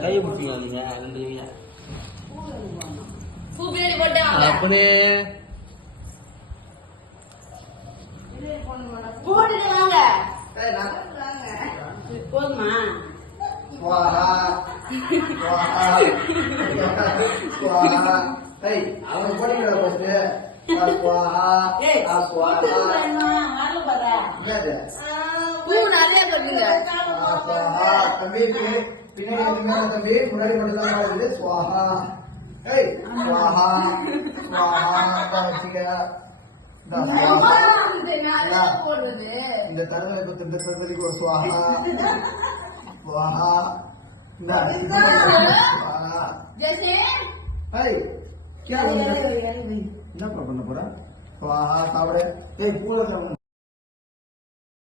கை பிடிச்சிங்க நீங்க ரெண்டு அப்பதே போதுமா அவன் போனீங்களா தம்பி பின்னாடி தம்பி முன்னாடி மட்டும் சுவாஹா சுவாஹா இந்த தருவை இந்த தந்தரிக்கு ஒரு சுவாஹா சுவாஹா இந்த என்ன பண்ண போற சுவாஹா சாப்பிட பூரா